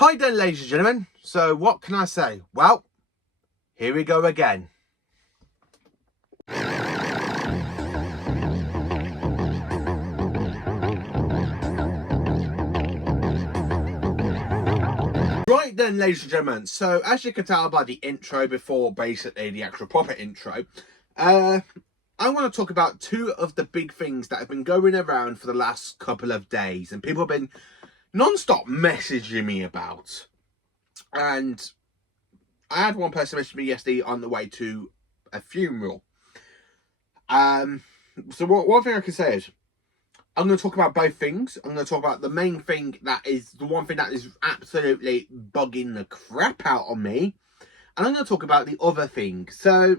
Hi then, ladies and gentlemen. So what can I say? Well, here we go again. Right then, ladies and gentlemen. So as you can tell by the intro before basically the actual proper intro, I want to talk about two of the big things that have been going around for the last couple of days and people have been non-stop messaging me about. And I had one person message me yesterday on the way to a funeral. So one thing I can say is I'm going to talk about both things. I'm going to talk about the main thing that is the one thing that is absolutely bugging the crap out of me. And I'm going to talk about the other thing. So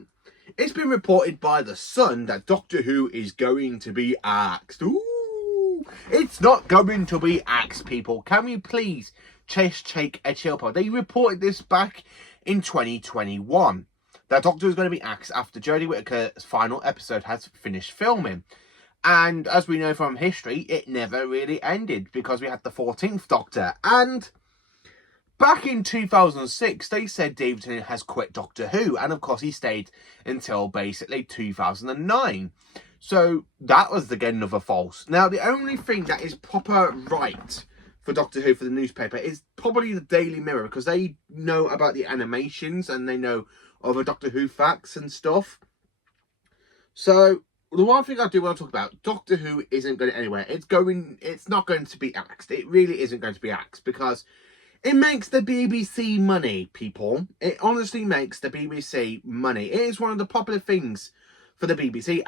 it's been reported by The Sun that Doctor Who is going to be axed. Ooh, it's not going to be axed, people. Can we please take a chill pill? They reported this back in 2021. That Doctor is going to be axed after Jodie Whittaker's final episode has finished filming. And as we know from history, it never really ended because we had the 14th Doctor. And back in 2006, they said David Tennant has quit Doctor Who. And of course, he stayed until basically 2009. So that was again another false. Now, the only thing that is proper right for Doctor Who for the newspaper is probably the Daily Mirror, because they know about the animations and they know other Doctor Who facts and stuff. So the one thing I do want to talk about, Doctor Who isn't going anywhere. It's not going to be axed. It really isn't going to be axed because it makes the BBC money, people. It honestly makes the BBC money. It is one of the popular things for the BBC.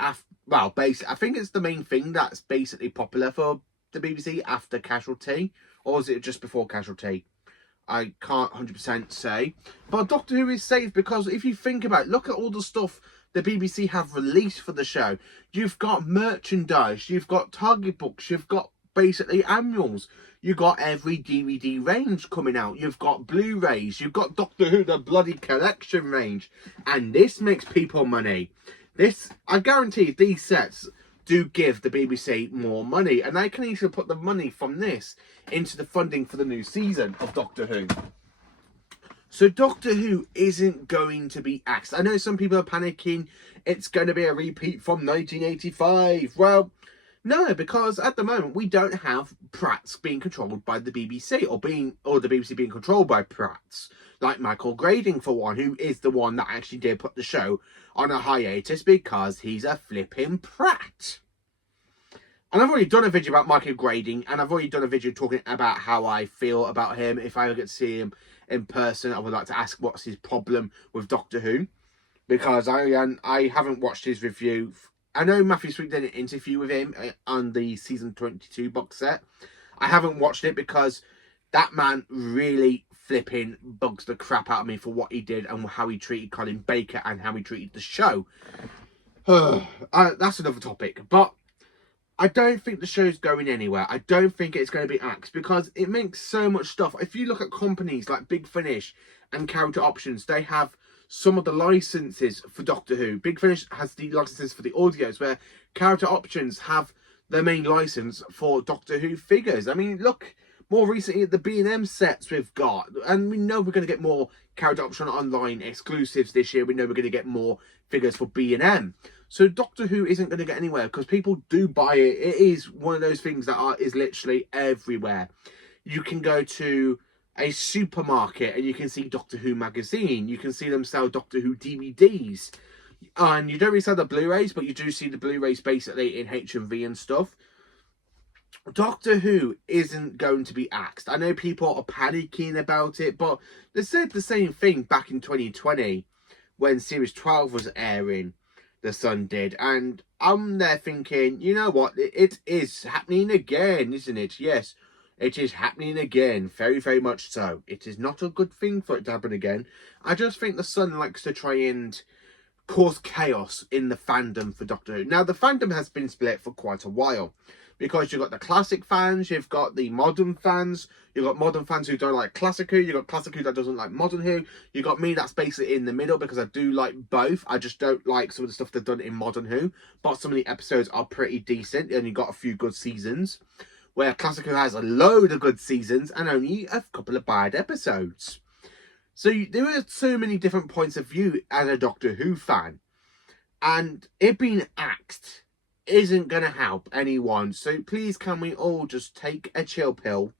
Well, basically, I think it's the main thing that's basically popular for the BBC after Casualty. Or is it just before Casualty? I can't 100% say. But Doctor Who is safe because if you think about it, look at all the stuff the BBC have released for the show. You've got merchandise, you've got target books, you've got basically annuals, you've got every DVD range coming out, you've got Blu-rays, you've got Doctor Who, the bloody collection range. And this makes people money. I guarantee these sets do give the BBC more money, and they can easily put the money from this into the funding for the new season of Doctor Who. So Doctor Who isn't going to be axed. I know some people are panicking. It's going to be a repeat from 1985. Well, no, because at the moment we don't have Pratts being controlled by the BBC or the BBC being controlled by Pratts. Like Michael Grading, for one, who is the one that actually did put the show on a hiatus because he's a flipping Pratt. And I've already done a video about Michael Grading, and I've already done a video talking about how I feel about him. If I ever get to see him in person, I would like to ask what's his problem with Doctor Who, because I haven't watched his review. I know Matthew Sweet did an interview with him on the season 22 box set. I haven't watched it because that man really flipping bugs the crap out of me for what he did and how he treated Colin Baker and how he treated the show. That's another topic, but I don't think the show's going anywhere. I don't think it's going to be axed because it makes so much stuff. If you look at companies like Big Finish and Character Options, they have some of the licenses for Doctor Who. Big Finish has the licenses for the audios, where Character Options have the main license for Doctor Who figures. I mean, look more recently at the B&M sets we've got, and we know we're going to get more Character Option online exclusives this year. We know we're going to get more figures for B&M. So Doctor Who isn't going to get anywhere because people do buy it. It is one of those things that is literally everywhere. You can go to a supermarket and you can see Doctor Who magazine. You can see them sell Doctor Who DVDs. And you don't really sell the Blu-rays, but you do see the Blu-rays basically in HMV and stuff. Doctor Who isn't going to be axed. I know people are panicking about it, but they said the same thing back in 2020 when Series 12 was airing. The Sun did, and I'm there thinking, you know what, it is happening again, isn't it? Yes, it is happening again, very, very much so. It is not a good thing for it to happen again. I just think the Sun likes to try and cause chaos in the fandom for Doctor Who. Now, the fandom has been split for quite a while, because you've got the classic fans, you've got the modern fans, you've got modern fans who don't like classic Who, you've got classic Who that doesn't like modern Who, you've got me that's basically in the middle because I do like both. I just don't like some of the stuff they've done in modern Who, but some of the episodes are pretty decent and you've got a few good seasons. where Classic Who has a load of good seasons and only a couple of bad episodes. So there are so many different points of view as a Doctor Who fan. And it being axed isn't going to help anyone. So please, can we all just take a chill pill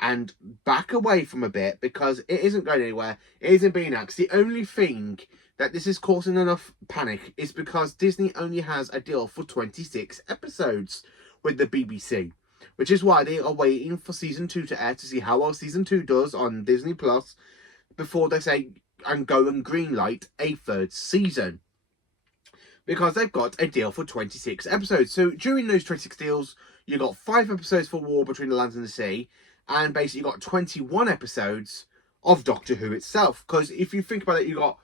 and back away from a bit, because it isn't going anywhere. It isn't being axed. The only thing that this is causing enough panic is because Disney only has a deal for 26 episodes with the BBC, which is why they are waiting for season 2 to air to see how well season 2 does on Disney Plus before they say and go and greenlight a third season, because they've got a deal for 26 episodes. So during those 26 deals, you got 5 episodes for War Between the Lands and the Sea, and basically you got 21 episodes of Doctor Who itself. Because if you think about it, you got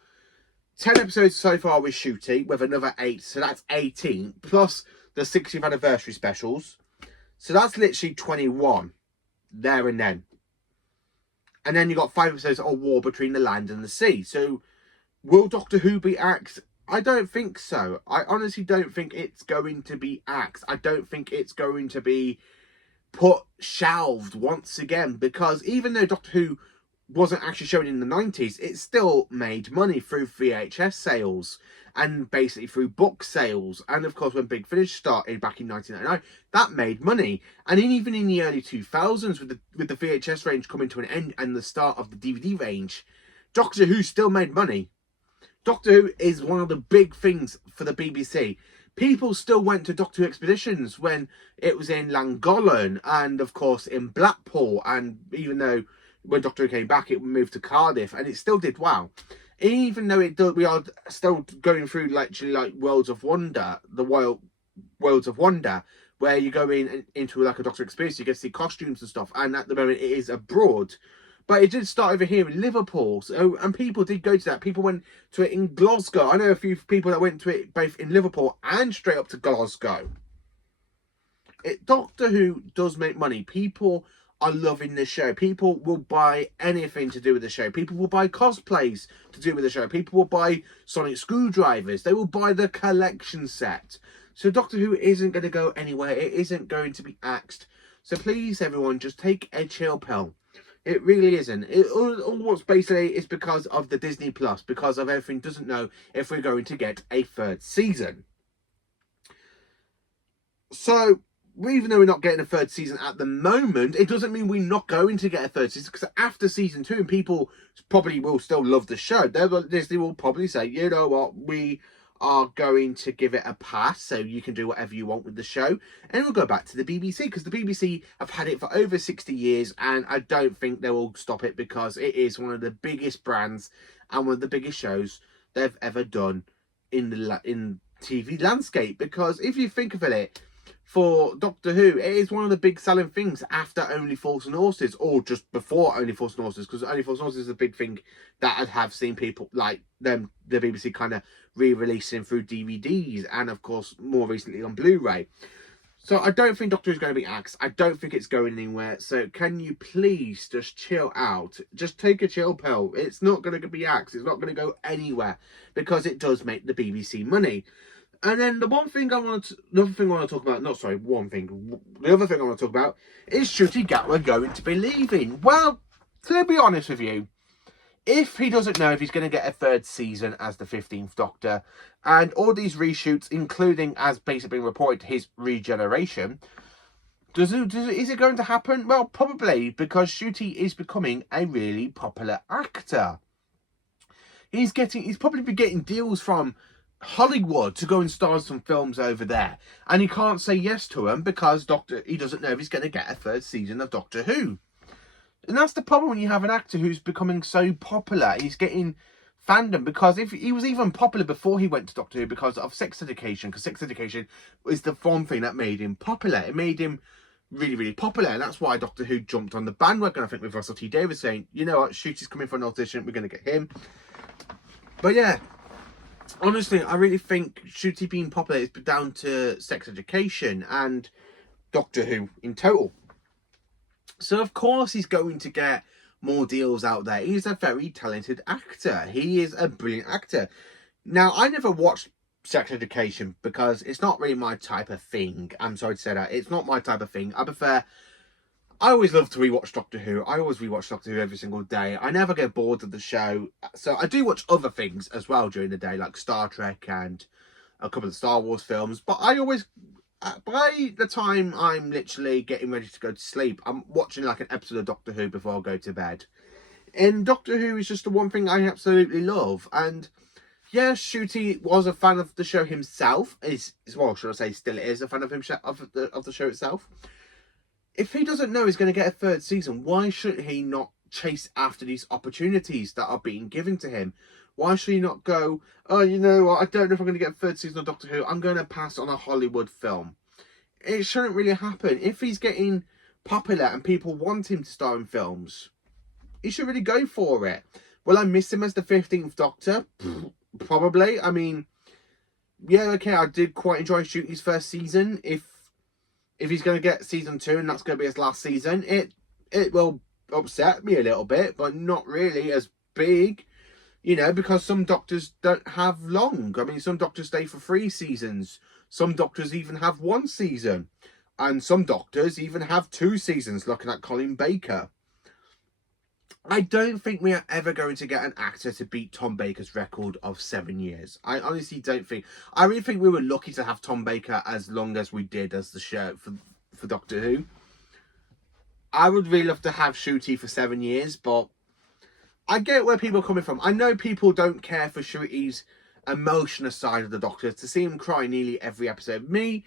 10 episodes so far with Ncuti, with another 8, so that's 18, plus the 60th anniversary specials. So that's literally 21 there and then. And then you got 5 episodes of War Between the Land and the Sea. So will Doctor Who be axed? I don't think so. I honestly don't think it's going to be axed. I don't think it's going to be shelved once again, because even though Doctor Who wasn't actually shown in the 90s, it still made money through VHS sales and basically through book sales. And of course, when Big Finish started back in 1999, that made money. And even in the early 2000s, with the VHS range coming to an end and the start of the DVD range, Doctor Who still made money. Doctor Who is one of the big things for the BBC. People still went to Doctor Who expeditions when it was in Llangollen and, of course, in Blackpool. And even though when Doctor Who came back, it moved to Cardiff, and it still did well. Even though we are still going through literally like Worlds of Wonder, Worlds of Wonder, where you go into like a Doctor experience, you get to see costumes and stuff. And at the moment, it is abroad. But it did start over here in Liverpool, and people did go to that. People went to it in Glasgow. I know a few people that went to it both in Liverpool and straight up to Glasgow. Doctor Who does make money. People are loving the show. People will buy anything to do with the show. People will buy cosplays to do with the show. People will buy sonic screwdrivers. They will buy the collection set. So Doctor Who isn't going to go anywhere. It isn't going to be axed. So please, everyone, just take a chill pill. It really isn't. All what's basically is because of the Disney Plus, because of everything doesn't know if we're going to get a third season. So, even though we're not getting a third season at the moment, it doesn't mean we're not going to get a third season, because after season 2, people probably will still love the show. Disney will probably say, you know what, we are going to give it a pass, so you can do whatever you want with the show, and we'll go back to the BBC, because the BBC have had it for over 60 years, and I don't think they will stop it, because it is one of the biggest brands and one of the biggest shows they've ever done in TV landscape. Because if you think of it, for Doctor Who, it is one of the big selling things after Only Fools and Horses, or just before Only Fools and Horses, because Only Fools and Horses is a big thing that I have seen people like them, the BBC kind of re-releasing through DVDs, and of course more recently on Blu-ray. So I don't think Doctor Who is going to be axed. I don't think it's going anywhere. So can you please just chill out? Just take a chill pill. It's not going to be axed. It's not going to go anywhere, because it does make the BBC money. And then the other thing I want to talk about is Ncuti Gatwa going to be leaving. Well, to be honest with you, if he doesn't know if he's going to get a third season as the 15th Doctor, and all these reshoots, including, as basically been reported, his regeneration, is it going to happen? Well, probably, because Ncuti is becoming a really popular actor. He's probably been getting deals from Hollywood to go and star in some films over there, and he can't say yes to them because he doesn't know if he's going to get a third season of Doctor Who. And that's the problem when you have an actor who's becoming so popular. He's getting fandom, because if he was even popular before he went to Doctor Who, because of Sex Education, because Sex Education is the one thing that made him popular. It made him really, really popular, and that's why Doctor Who jumped on the bandwagon, I think, with Russell T Davies saying, you know what, Ncuti's coming for an audition, we're going to get him. But yeah, honestly, I really think Ncuti being popular is down to Sex Education and Doctor Who in total. So, of course, he's going to get more deals out there. He's a very talented actor. He is a brilliant actor. Now, I never watched Sex Education because it's not really my type of thing. I'm sorry to say that. It's not my type of thing. I prefer I always love to rewatch Doctor Who. I always rewatch Doctor Who every single day. I never get bored of the show. So I do watch other things as well during the day, like Star Trek and a couple of Star Wars films. But I always, by the time I'm literally getting ready to go to sleep, I'm watching like an episode of Doctor Who before I go to bed. And Doctor Who is just the one thing I absolutely love. And yeah, Ncuti was a fan of the show himself. Well, should I say, still is a fan of himself of the show itself. If he doesn't know he's going to get a third season, why should he not chase after these opportunities that are being given to him? Why should he not go, oh, you know what, I don't know if I'm going to get a third season of Doctor Who. I'm going to pass on a Hollywood film. It shouldn't really happen. If he's getting popular and people want him to star in films, he should really go for it. Will I miss him as the 15th Doctor? Probably. I mean, yeah, okay, I did quite enjoy Ncuti's first season. If he's going to get season 2 and that's going to be his last season, it will upset me a little bit, but not really as big, you know, because some Doctors don't have long. I mean, some Doctors stay for 3 seasons. Some Doctors even have 1 season. And some Doctors even have 2 seasons, looking at Colin Baker. I don't think we are ever going to get an actor to beat Tom Baker's record of 7 years. I honestly don't think. I really think we were lucky to have Tom Baker as long as we did as the show for Doctor Who. I would really love to have Ncuti for 7 years, but I get where people are coming from. I know people don't care for Ncuti's emotional side of the Doctor. To see him cry nearly every episode. Me,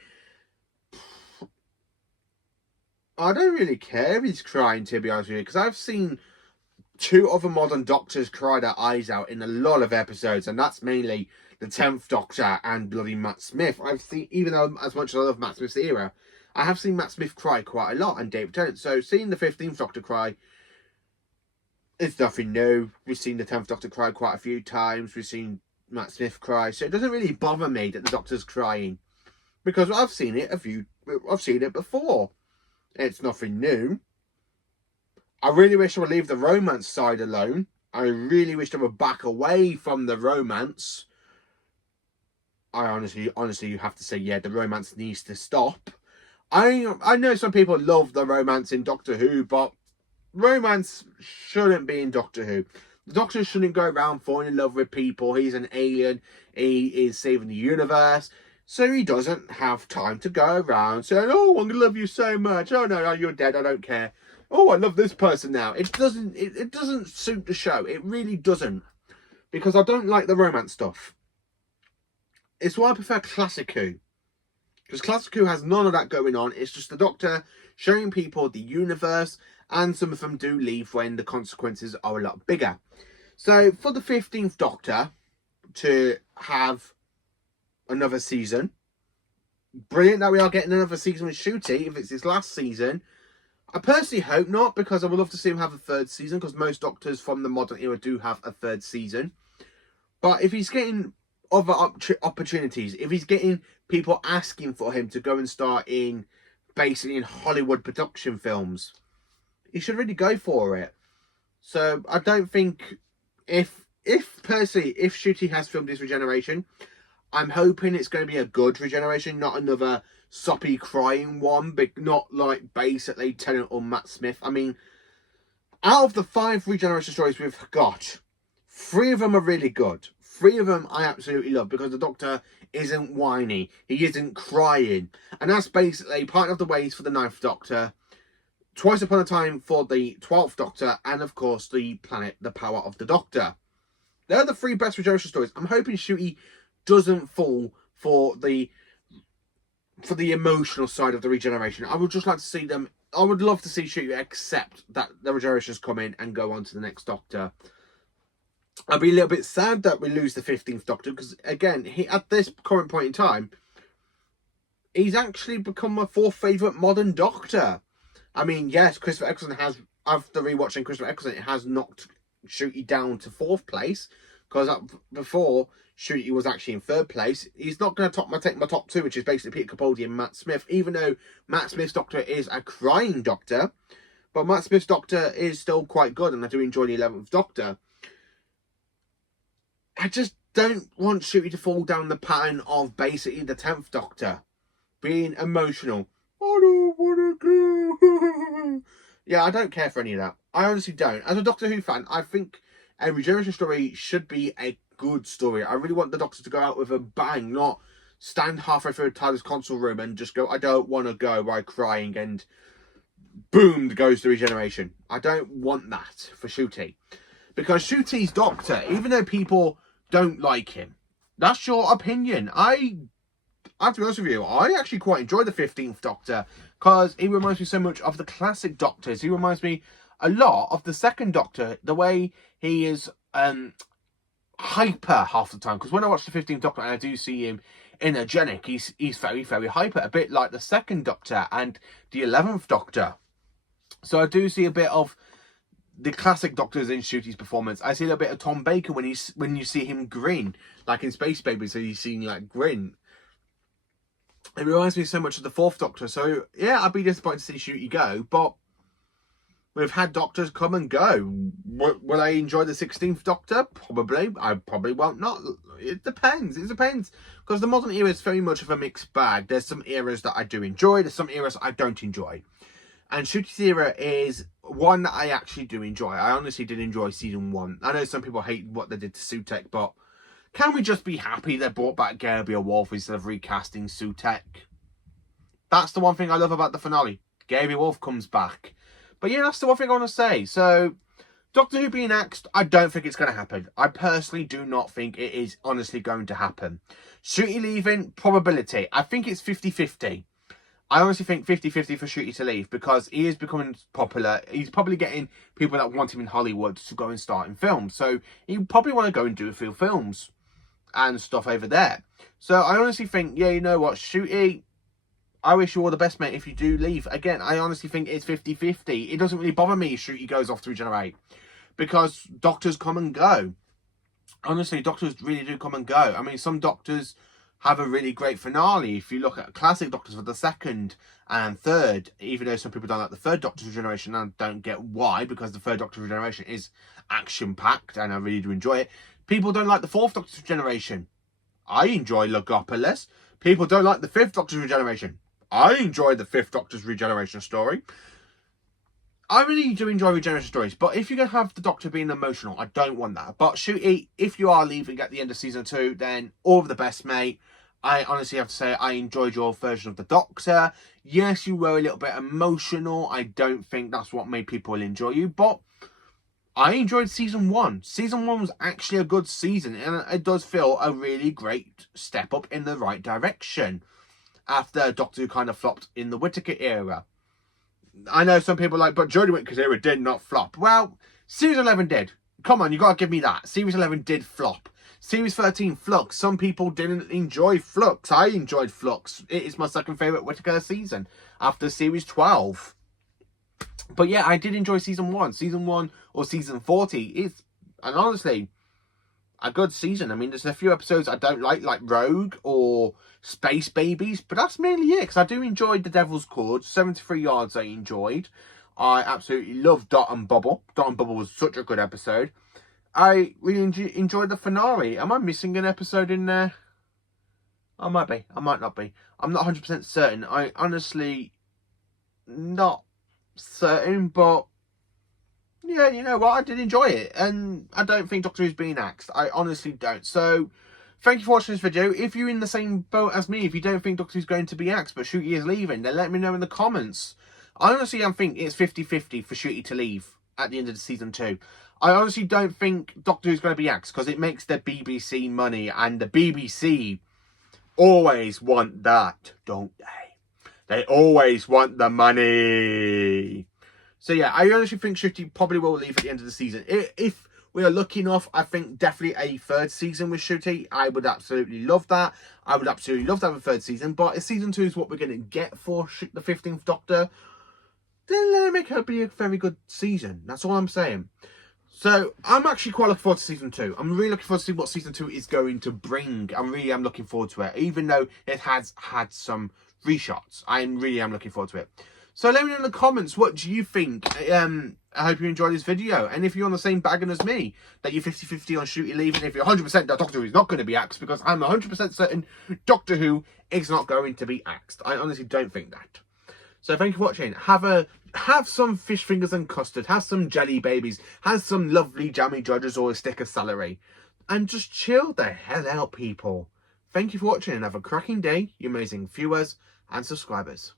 I don't really care if he's crying, to be honest with you, because I've seen 2 other modern Doctors cry their eyes out in a lot of episodes, and that's mainly the 10th Doctor and bloody Matt Smith. I've seen, even though as much as I love Matt Smith's era, I have seen Matt Smith cry quite a lot, and David Tennant. So seeing the 15th Doctor cry, it's nothing new. We've seen the 10th Doctor cry quite a few times. We've seen Matt Smith cry, so it doesn't really bother me that the Doctor's crying, because I've seen it before. It's nothing new. I really wish I would leave the romance side alone. I really wish I would back away from the romance. I honestly have to say, yeah, the romance needs to stop. I know some people love the romance in Doctor Who, but romance shouldn't be in Doctor Who. The Doctor shouldn't go around falling in love with people. He's an alien. He is saving the universe. So he doesn't have time to go around saying, oh, I'm going to love you so much. Oh, no, you're dead. I don't care. Oh, I love this person now. It doesn't suit the show. It really doesn't. Because I don't like the romance stuff. It's why I prefer Classic Who. Because Classic Who has none of that going on. It's just the Doctor showing people the universe. And some of them do leave when the consequences are a lot bigger. So for the 15th Doctor to have another season. Brilliant that we are getting another season with Ncuti. If it's his last season, I personally hope not, because I would love to see him have a 3rd season, because most Doctors from the modern era do have a 3rd season. But if he's getting other opportunities, if he's getting people asking for him to go and star in basically in Hollywood production films, he should really go for it. So I don't think, if Ncuti has filmed his regeneration, I'm hoping it's going to be a good regeneration, not another soppy crying one, but not like basically Tennant or Matt Smith. I mean, out of the 5 regeneration stories we've got, 3 of them are really good. 3 of them I absolutely love, because the Doctor isn't whiny. He isn't crying. And that's basically part of the ways for the 9th Doctor, Twice Upon a Time for the 12th Doctor, and of course the planet, the power of the Doctor. They're the 3 best regeneration stories. I'm hoping Ncuti doesn't fall for the emotional side of the regeneration. I would just like to see them. I would love to see Ncuti accept that the regenerations come in and go on to the next Doctor. I'd be a little bit sad that we lose the 15th Doctor, because again, he at this current point in time, he's actually become my 4th favourite modern Doctor. I mean, yes, Christopher Eccleston has, after rewatching Christopher Eccleston, it has knocked Ncuti down to 4th place, because before Ncuti was actually in 3rd place. He's not going to take my top 2, which is basically Peter Capaldi and Matt Smith, even though Matt Smith's Doctor is a crying Doctor. But Matt Smith's Doctor is still quite good, and I do enjoy the 11th Doctor. I just don't want Ncuti to fall down the pattern of basically the 10th Doctor being emotional. I don't want to go. Yeah, I don't care for any of that. I honestly don't. As a Doctor Who fan, I think a regeneration story should be a good story. I really want the Doctor to go out with a bang, not stand halfway through a TARDIS console room and just go, I don't want to go, by crying, and boom, goes the regeneration. I don't want that for Ncuti. Because Ncuti's Doctor, even though people don't like him, that's your opinion. I have to be honest with you, I actually quite enjoy the 15th Doctor because he reminds me so much of the classic Doctors. He reminds me a lot of the second Doctor, the way he is hyper half the time. Because when I watch the 15th Doctor and I do see him energetic, he's very, very hyper, a bit like the second Doctor and the 11th Doctor. So I do see a bit of the classic Doctors in Ncuti's performance. I see a little bit of Tom Baker when you see him grin, like in Space Baby, so you see him like grin. It reminds me so much of the 4th Doctor. So, yeah, I'd be disappointed to see Ncuti go. But we've had Doctors come and go. Will I enjoy the 16th Doctor? Probably. I probably won't not. It depends. It depends. Because the modern era is very much of a mixed bag. There's some eras that I do enjoy. There's some eras I don't enjoy. And Ncuti's era is one that I actually do enjoy. I honestly did enjoy season 1. I know some people hate what they did to Sutek, but can we just be happy they brought back Gabriel Wolf instead of recasting Sutek? That's the one thing I love about the finale. Gabriel Wolf comes back. But yeah, that's the one thing I want to say. So, Doctor Who being axed, I don't think it's going to happen. I personally do not think it is honestly going to happen. Ncuti leaving, probability. I think it's 50-50. I honestly think 50-50 for Ncuti to leave because he is becoming popular. He's probably getting people that want him in Hollywood to go and start in films. So, he probably want to go and do a few films and stuff over there. So I honestly think, yeah, you know what, Ncuti, I wish you all the best, mate, if you do leave. Again, I honestly think it's 50-50. It doesn't really bother me if Ncuti goes off to regenerate because Doctors come and go. Honestly, Doctors really do come and go. I mean, some Doctors have a really great finale. If you look at classic Doctors for the 2nd and 3rd, even though some people don't like the 3rd Doctor's regeneration, and I don't get why, because the 3rd Doctor's regeneration is action-packed and I really do enjoy it. People don't like the 4th Doctor's regeneration. I enjoy Logopolis. People don't like the 5th Doctor's regeneration. I enjoy the 5th Doctor's regeneration story. I really do enjoy regeneration stories, but if you're going to have the Doctor being emotional, I don't want that. But Ncuti, if you are leaving at the end of season 2, then all of the best, mate. I honestly have to say I enjoyed your version of the Doctor. Yes, you were a little bit emotional. I don't think that's what made people enjoy you, but I enjoyed season 1. Season 1 was actually a good season, and it does feel a really great step up in the right direction after Doctor Who kind of flopped in the Whittaker era. I know some people are like, but Jodie Whittaker's era did not flop. Well, Series 11 did. Come on, you got to give me that. Series 11 did flop. Series 13, Flux. Some people didn't enjoy Flux. I enjoyed Flux. It is my second favourite Whittaker season after Series 12. But yeah, I did enjoy season 1. Season 1 or season 40 is, and honestly, a good season. I mean, there's a few episodes I don't like Rogue or Space Babies, but that's mainly it, because I do enjoy The Devil's Chord. 73 Yards I enjoyed. I absolutely love Dot and Bubble. Dot and Bubble was such a good episode. I really enjoyed the finale. Am I missing an episode in there? I might be. I might not be. I'm not 100% certain. I honestly not certain, but yeah, you know what? I did enjoy it, and I don't think Doctor Who's being axed. I honestly don't. So, thank you for watching this video. If you're in the same boat as me, if you don't think Doctor Who's going to be axed, but Ncuti is leaving, then let me know in the comments. I honestly think it's 50-50 for Ncuti to leave at the end of the season 2. I honestly don't think Doctor Who's going to be axed, because it makes the BBC money, and the BBC always want that, don't they? They always want the money. So yeah, I honestly think Ncuti probably will leave at the end of the season. If we are lucky enough, I think definitely a 3rd season with Ncuti. I would absolutely love that. I would absolutely love to have a 3rd season. But if season 2 is what we're going to get for the 15th Doctor, then let it make her be a very good season. That's all I'm saying. So I'm actually quite looking forward to season 2. I'm really looking forward to see what season 2 is going to bring. I really am looking forward to it, even though it has had some reshots. I really am looking forward to it. So let me know in the comments, what do you think? I hope you enjoyed this video. And if you're on the same bagging as me, that you're 50-50 on Ncuti leaving, if you're 100% that Doctor Who is not going to be axed, because I'm 100% certain Doctor Who is not going to be axed. I honestly don't think that. So thank you for watching. Have a Have some fish fingers and custard, have some jelly babies, have some lovely jammy judges or a stick of celery. And just chill the hell out, people. Thank you for watching and have a cracking day, you amazing viewers and subscribers.